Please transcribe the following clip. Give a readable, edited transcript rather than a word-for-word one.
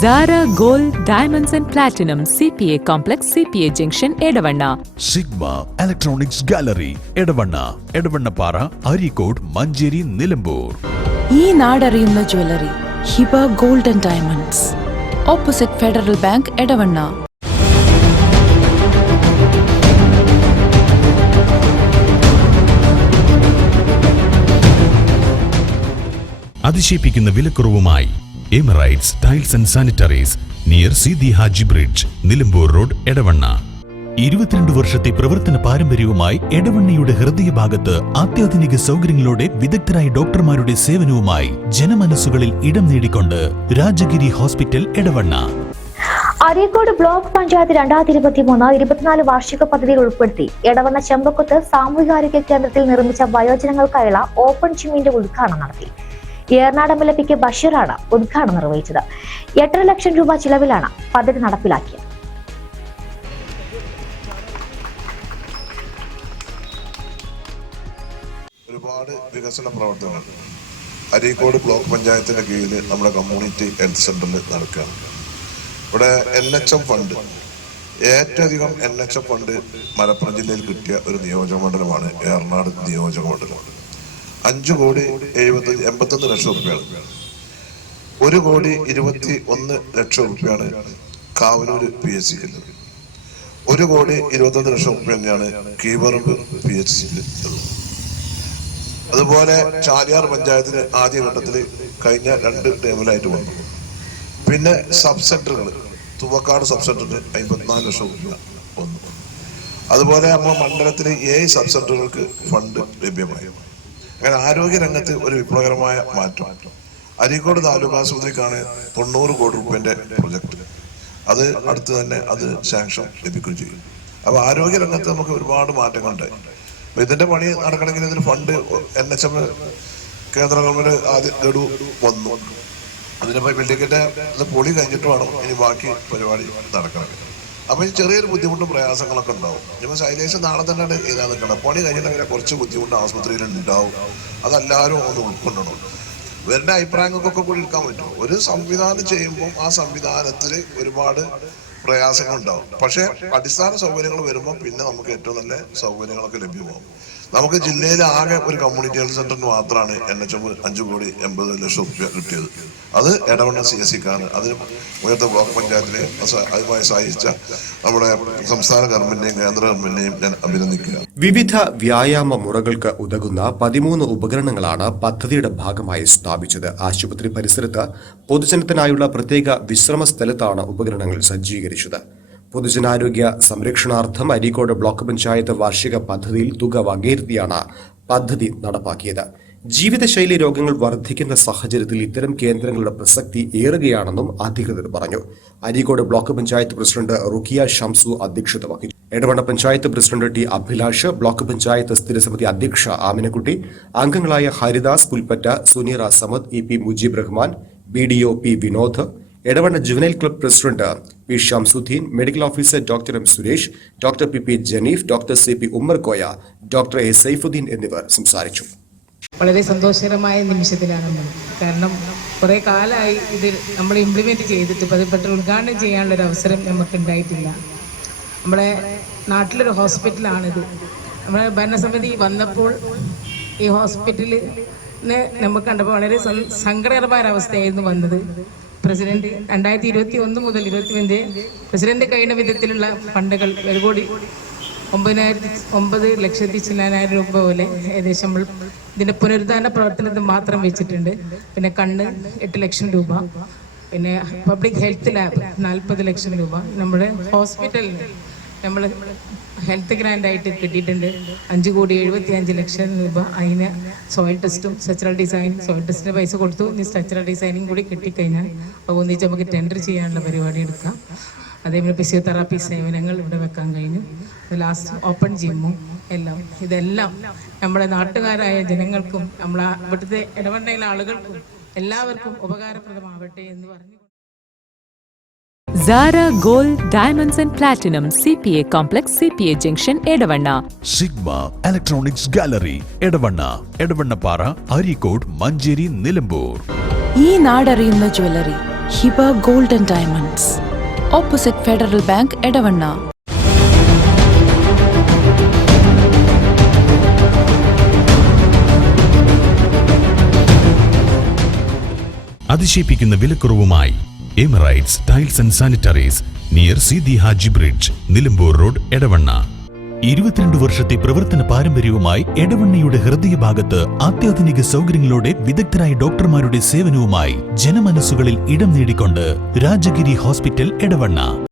Zara Gold Diamonds and Platinum CPA Complex CPA Junction Edavanna. Sigma Electronics Gallery Edavanna Edavannapara Arikod Manjeri Nilambur. ഈ നാടറിയുന്ന jewellery Hiba gold and diamonds, opposite Federal Bank, Edavanna. അതിശയിപ്പിക്കുന്ന വിലക്കുറവുമായി Emirates tiles and sanitaries near Seethi Haji bridge, Nilambur road, Edavanna. 22 വർഷത്തെ പ്രവർത്തന പാരമ്പര്യവുമായി എടവണ്ണയുടെ ഹൃദയഭാഗത്ത് അത്യാധുനിക സൗകര്യങ്ങളോടെ വിദഗ്ധരായ ഡോക്ടർമാരുടെ സേവനവുമായി ജനമനസ്സുകളിൽ ഇടം നേടിക്കൊണ്ട് രാജഗിരി ഹോസ്പിറ്റൽ, എടവണ്ണ. അരീക്കോട് ബ്ലോക്ക് പഞ്ചായത്ത് 2023-24 വാർഷിക പദ്ധതിയിൽ ഉൾപ്പെടുത്തി എടവണ്ണ ചെമ്പക്കൊത്ത് സാമൂഹികാരോഗ്യ കേന്ദ്രത്തിൽ നിർമ്മിച്ച വയോജനങ്ങൾക്കായുള്ള ഓപ്പൺ ജിമ്മിന്റെ ഉദ്ഘാടനം നടത്തി. ഏറനാട് MLA PK ബഷീറാണ് ഉദ്ഘാടനം നിർവഹിച്ചത്. 8.5 ലക്ഷം രൂപ ചിലവിലാണ് പദ്ധതി നടപ്പിലാക്കിയത്. ഒരുപാട് വികസന പ്രവർത്തനങ്ങൾ അരീക്കോട് ബ്ലോക്ക് പഞ്ചായത്തിന്റെ കീഴിൽ നമ്മുടെ കമ്മ്യൂണിറ്റി ഹെൽത്ത് സെന്ററിൽ നടക്കുകയാണ്. ഇവിടെ NHM ഫണ്ട്, ഏറ്റവും അധികം NHM ഫണ്ട് മലപ്പുറം ജില്ലയിൽ കിട്ടിയ ഒരു നിയോജക മണ്ഡലമാണ് ഏറനാട് നിയോജക മണ്ഡലം. 5,81 ലക്ഷം റുപ്യാണ്. 1,21 ലക്ഷം റുപ്യാണ് കാവനൂർ PHC. 1,21 ലക്ഷം റുപ്യ തന്നെയാണ് കീവറമ്പ് PHC. അതുപോലെ ചാലിയാർ പഞ്ചായത്തിന് ആദ്യഘട്ടത്തിൽ കഴിഞ്ഞ 2 ടേമിലായിട്ട് വന്നു. പിന്നെ സബ് സെന്ററുകൾ, തുവക്കാട് സബ് സെന്ററിന് 54 ലക്ഷം രൂപ വന്നു. അതുപോലെ നമ്മുടെ മണ്ഡലത്തിൽ 7 സബ് സെന്ററുകൾക്ക് ഫണ്ട് ലഭ്യമായി. അങ്ങനെ ആരോഗ്യ രംഗത്ത് ഒരു വിപ്ലവകരമായ മാറ്റം. അരീക്കോട് താലൂക്ക് ആശുപത്രിക്കാണ് 90 കോടി രൂപന്റെ പ്രൊജക്ട്. അത് അടുത്ത് തന്നെ അത് സാങ്ഷൻ ലഭിക്കുകയും ചെയ്യും. അപ്പൊ ആരോഗ്യ രംഗത്ത് നമുക്ക് ഒരുപാട് മാറ്റങ്ങളുണ്ടായി. അപ്പൊ ഇതിന്റെ പണി നടക്കണമെങ്കിൽ ഇതിന് ഫണ്ട് NHM കേന്ദ്ര ഗവൺമെന്റ് ആദ്യം ഗഡു വന്നു. അതിനിപ്പോ ബിൽഡിങ്ങിന്റെ പൊളി കഴിഞ്ഞിട്ട് വേണം ഇനി ബാക്കി പരിപാടി നടക്കണമെങ്കിൽ. അപ്പൊ ഈ ചെറിയൊരു ബുദ്ധിമുട്ടും പ്രയാസങ്ങളൊക്കെ ഉണ്ടാവും. ഇപ്പൊ ശൈലേശം നാളെ തന്നെ എഴുതാൻ നിൽക്കണം. പണി കഴിഞ്ഞിട്ട് കുറച്ച് ബുദ്ധിമുട്ട് ആശുപത്രിയിൽ ഉണ്ടാവും. അതെല്ലാവരും ഒന്ന് ഉൾക്കൊണ്ടണം. ഇവരുടെ അഭിപ്രായങ്ങൾക്കൊക്കെ കൂടി എടുക്കാൻ പറ്റും. ഒരു സംവിധാനം ചെയ്യുമ്പോൾ ആ സംവിധാനത്തിൽ ഒരുപാട് പ്രയാസങ്ങൾ ഉണ്ടാവും. പക്ഷെ അടിസ്ഥാന സൗകര്യങ്ങൾ വരുമ്പോൾ പിന്നെ നമുക്ക് ഏറ്റവും നല്ല സൗകര്യങ്ങളൊക്കെ ലഭ്യമാകും. നമുക്ക് ജില്ലയിൽ ആകെ ഒരു കമ്മ്യൂണിറ്റി ഹെൽത്ത് സെന്ററിന് മാത്രമാണ് NHM 5,80 ലക്ഷം രൂപ കിട്ടിയത്. അത് എടവണ്ണ CSCക്കാണ്. അതിന് ഉയർത്ത ബ്ലോക്ക് പഞ്ചായത്തിലെ അതുമായി സഹായിച്ച നമ്മുടെ സംസ്ഥാന ഗവൺമെന്റിനെയും കേന്ദ്ര ഗവൺമെന്റിനെയും ഞാൻ അഭിനന്ദിക്കുക. വിവിധ വ്യായാമ മുറകൾക്ക് ഉതകുന്ന 13 ഉപകരണങ്ങളാണ് പദ്ധതിയുടെ ഭാഗമായി സ്ഥാപിച്ചത്. ആശുപത്രി പരിസരത്ത് പൊതുജനത്തിനായുള്ള പ്രത്യേക വിശ്രമ സ്ഥലത്താണ് ഉപകരണങ്ങൾ സജ്ജീകരിച്ചത്. പൊതുജനാരോഗ്യ സംരക്ഷണാർത്ഥം അരീക്കോട് ബ്ലോക്ക് പഞ്ചായത്ത് വാർഷിക പദ്ധതിയിൽ തുക വകയിരുത്തിയാണ് പദ്ധതി നടപ്പാക്കിയത്. ജീവിതശൈലി രോഗങ്ങൾ വർദ്ധിക്കുന്ന സാഹചര്യത്തിൽ ഇത്തരം കേന്ദ്രങ്ങളുടെ പ്രസക്തി ഏറുകയാണെന്നും അധികൃതർ പറഞ്ഞു. അരീക്കോട് ബ്ലോക്ക് പഞ്ചായത്ത് പ്രസിഡന്റ് റുക്കിയ ഷംസു അധ്യക്ഷത വഹിച്ചു. Edavanna panchayat president T Abhilash, block panchayat സ്ഥിരസമിതി അധ്യക്ഷ ആമിനക്കുട്ടി, അംഗങ്ങളായ Haridas Pulpatta, Suneera Samad, EP Mujeeb Rahman, BDO P Vinod, Edavanna juvenile club president P Shamsudheen, medical officer doctor M Suresh, doctor PP Janeef, doctor CP Ummer Koya, doctor A Saifudheen എന്നിവർ സംസാരിച്ചു. വളരെ സന്തോഷകരമായ നിമിഷത്തിലാണ് നമ്മൾ. കാരണം കുറേ കാലമായി ഇത് നമ്മൾ ഇംപ്ലിമെൻറ്റ് ചെയ്തിട്ട് പതിപ്പെട്ട് ഉദ്ഘാടനം ചെയ്യാനുള്ളൊരു അവസരം നമുക്ക് ഉണ്ടായിട്ടില്ല. നമ്മുടെ നാട്ടിലൊരു ഹോസ്പിറ്റലാണിത്. നമ്മുടെ ഭരണസമിതി വന്നപ്പോൾ ഈ ഹോസ്പിറ്റലിനെ നമുക്ക് കണ്ടപ്പോൾ വളരെ സങ്കടകരമായ ഒരവസ്ഥയായിരുന്നു വന്നത്. പ്രസിഡന്റ് 2021 മുതൽ 25 പ്രസിഡന്റ് കഴിയുന്ന വിധത്തിലുള്ള ഫണ്ടുകൾ 9,09,00,000 രൂപ പോലെ ഏകദേശം നമ്മൾ ഇതിൻ്റെ പുനരുദ്ധാരണ പ്രവർത്തനത്തിൽ മാത്രം വെച്ചിട്ടുണ്ട്. പിന്നെ കണ്ണ് 8 ലക്ഷം രൂപ, പിന്നെ പബ്ലിക് ഹെൽത്ത് ലാബ് 40 ലക്ഷം രൂപ, നമ്മുടെ ഹോസ്പിറ്റലിന് നമ്മൾ ഹെൽത്ത് ഗ്രാൻഡായിട്ട് കിട്ടിയിട്ടുണ്ട് 5,75,00,000 രൂപ. അതിന് സോയിൽ ടെസ്റ്റും സ്ട്രക്ചറൽ ഡിസൈനിങ്, സോയിൽ ടെസ്റ്റിന് പൈസ കൊടുത്തു. ഇനി സ്ട്രക്ചറൽ ഡിസൈനിങ് കൂടി കിട്ടിക്കഴിഞ്ഞാൽ ഒന്നിച്ച് നമുക്ക് ടെൻഡർ ചെയ്യാനുള്ള പരിപാടി എടുക്കാം. അതേപോലെ ഫിസിയോതെറാപ്പി സേവനങ്ങൾ ഇവിടെ വെക്കാൻ കഴിഞ്ഞു. ലാസ്റ്റ് ഓപ്പൺ ജിമ്മും എല്ലാം. ഇതെല്ലാം നമ്മുടെ നാട്ടുകാരായ ജനങ്ങൾക്കും നമ്മളെ ഇവിടുത്തെ ഇടവണ്ണയിലെ ആളുകൾക്കും എല്ലാവർക്കും ഉപകാരപ്രദമാവട്ടെ എന്ന് പറഞ്ഞു. Zara Gold Diamonds and Platinum CPA Complex CPA Junction Edavanna. Sigma Electronics Gallery Edavanna Edavannapara Arikod Manjeri Nilambur. ഈ നാടറിയുന്ന jewellery Hiba golden diamonds, opposite Federal Bank, Edavanna. അതിശയിപ്പിക്കുന്ന വിലക്കുറവുമായി Emirates tiles and sanitaries near Seethi Haji bridge, Nilambur road, Edavanna. 22 വർഷത്തെ പ്രവർത്തന പാരമ്പര്യവുമായി എടവണ്ണയുടെ ഹൃദയഭാഗത്ത് അത്യാധുനിക സൗകര്യങ്ങളോടെ വിദഗ്ധരായ ഡോക്ടർമാരുടെ സേവനവുമായി ജനമനസ്സുകളിൽ ഇടം നേടിക്കൊണ്ട് രാജഗിരി ഹോസ്പിറ്റൽ, എടവണ്ണ.